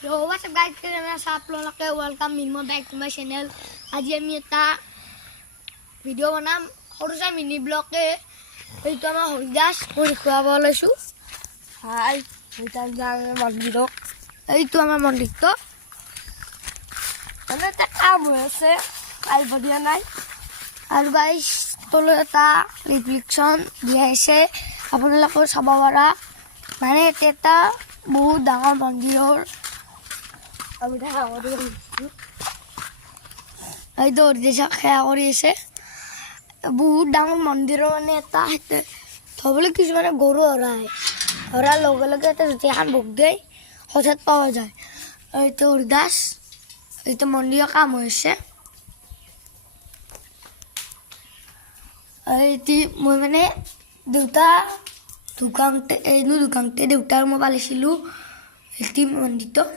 Yo, what's up guys? Welcome back to my channel. আজি আমি এটা ভিডিও বনাম সৰুসা মিনি ব্লগে এইটো আমাৰ হৰিদাস কৰি খুৱাব লৈছো হাই এটা যাওঁ মন্দিৰক এইটো আমাৰ মন্দিৰটো মানে এটা কাম হৈ আছে আইব দিয়া নাই আৰু গাইস তলে এটা ৰিফ্লেকচন দিয়া আছে আপোনালোকে চাব পাৰা মানে এটা বহুত ডাঙৰ মন্দিৰৰ আমি দেখা কৰি এই তো দেশা খেয়া কৰি আছে বহুত ডাঙৰ মন্দিৰ মানে এটা থবলৈ কিছু মানে গৰু হৰাৰ লগে লগে এটা যদি এখন ভোগ দিয়ে হঠাৎ পাৱা যায় এইটো হৰিদাস এইটো মন্দিৰৰ কাম হৈছে এইটি মই মানে দেউতা দোকানতে দেউতাৰ মই পালিছিলোঁ এটি মন্দিৰটো